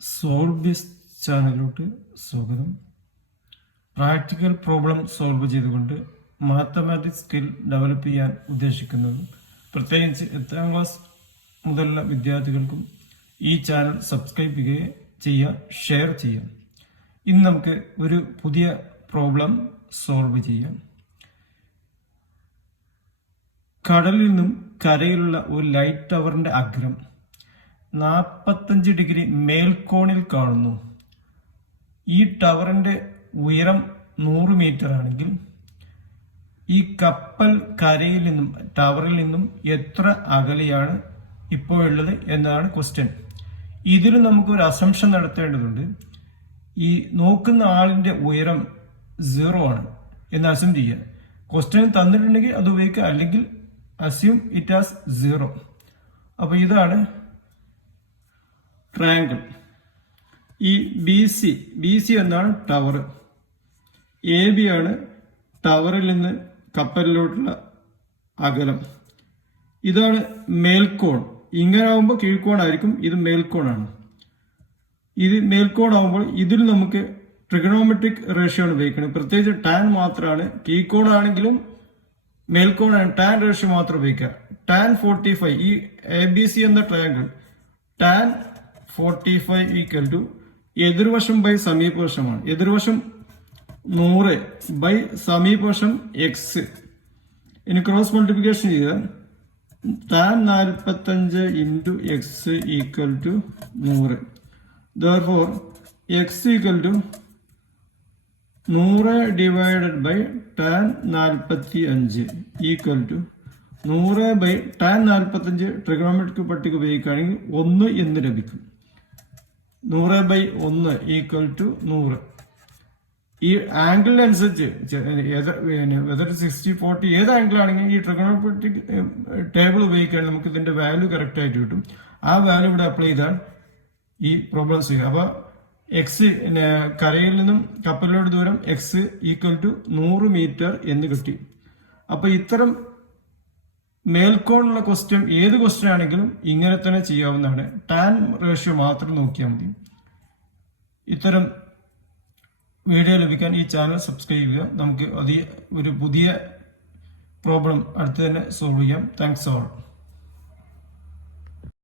Solve this ചാനലിലോട്ട് സ്വാഗതം. Practical problem solve ചെയ്തുകൊണ്ട് mathematics skill develop ചെയ്യാൻ ഉദ്ദേശിക്കുന്നതും പ്രത്യേകിച്ച് 8ാം ക്ലാസ് മുതലുള്ള വിദ്യാർത്ഥികൾക്കും ഈ ചാനൽ സബ്സ്ക്രൈബ് ചെയ്യുക, ഷെയർ ചെയ്യാം. ഇന്ന് നമുക്ക് ഒരു പുതിയ പ്രോബ്ലം സോൾവ് ചെയ്യാം. കടലിൽ നിന്നും കരയിലുള്ള ഒരു ലൈറ്റ് ടവറിന്റെ അഗ്രം 45 ഡിഗ്രി മേൽക്കോണിൽ കാണുന്നു. ഈ ടവറിന്റെ ഉയരം 100 മീറ്റർ ആണെങ്കിൽ ഈ കപ്പൽ കരയിൽ നിന്നും ടവറിൽ നിന്നും എത്ര അകലെയാണ് ഇപ്പോഴുള്ളത് എന്നതാണ് ക്വസ്റ്റ്യൻ. ഇതിൽ നമുക്ക് ഒരു അസംഷൻ നടത്തേണ്ടതുണ്ട്. ഈ നോക്കുന്ന ആളിന്റെ ഉയരം 0 ആണ് എന്ന് അസ്യൂം ചെയ്യുക. ക്വസ്റ്റ്യൻ തന്നിട്ടുണ്ടെങ്കിൽ അത് ഉപയോഗിക്കുക, അല്ലെങ്കിൽ അസ്യൂം ഇറ്റ് ആസ് 0. അപ്പൊ ഇതാണ് ട്രയാങ്കിൾ. ഈ ബി സി എന്നാണ് ടവർ, എ ബി ആണ് ടവറിൽ നിന്ന് കപ്പലിലോട്ടുള്ള അകലം. ഇതാണ് മേൽക്കോൺ. ഇങ്ങനെ ആവുമ്പോൾ കീഴ്ക്കോണായിരിക്കും, ഇത് മേൽക്കോണാണ്. ഇത് മേൽക്കോണാവുമ്പോൾ ഇതിൽ നമുക്ക് ട്രിഗണോമെട്രിക് റേഷ്യോ ആണ് ഉപയോഗിക്കുന്നത്. പ്രത്യേകിച്ച് ടാൻ മാത്രമാണ്. കീഴ്ക്കോണാണെങ്കിലും മേൽക്കോണാണ്, ടാൻ റേഷ്യോ മാത്രം ഉപയോഗിക്കുക. ടാൻ 45, ഈ എ ബി സി എന്ന ട്രയാങ്കിൾ ടാൻ 45 ഈക്വൽ ടു എതിർവശം ബൈ സമീപവശമാണ്. എതിർവശം 100 ബൈ സമീപവശം എക്സ്. ഇനി ക്രോസ് മൾട്ടിപ്ലിക്കേഷൻ ചെയ്താൽ tan 45 into x equal to 100. Therefore x equal to 100 divided by tan 45 equal to 100 by tan 45. Trigonometric പട്ടിക ഉപയോഗിക്കുകയാണെങ്കിൽ 1 എന്ന് ലഭിക്കും. 100 ബൈ 1 ഈക്വൽ ടു 100. ഈ ആംഗിളിനനുസരിച്ച് വെദർ 60-40 ഏത് ആംഗിൾ ആണെങ്കിൽ ഈ ട്രിഗണോമെട്രിക് ടേബിൾ ഉപയോഗിക്കുകയാണെങ്കിൽ നമുക്ക് ഇതിന്റെ വാല്യൂ കറക്റ്റ് ആയിട്ട് കിട്ടും. ആ വാല്യൂ ഇവിടെ അപ്ലൈ ചെയ്താൽ ഈ പ്രോബ്ലം ചെയ്യുക. അപ്പൊ എക്സ് കരയിൽ നിന്നും കപ്പലിലോട്ട് ദൂരം എക്സ് ഈക്വൽ ടു 100 മീറ്റർ എന്ന് കിട്ടി. അപ്പൊ ഇത്തരം മേൽക്കോണുള്ള ക്വസ്റ്റ്യൻ ഏത് ക്വസ്റ്റ്യൻ ആണെങ്കിലും ഇങ്ങനെ തന്നെ ചെയ്യാവുന്നതാണ്. ടാൻ റേഷ്യോ മാത്രം നോക്കിയാൽ മതി. ഇത്തരം വീഡിയോ ലഭിക്കാൻ ഈ ചാനൽ സബ്സ്ക്രൈബ് ചെയ്യുക. നമുക്ക് ഒരു പുതിയ പ്രോബ്ലം അടുത്ത് തന്നെ സോൾവ് ചെയ്യാം. Thanks all.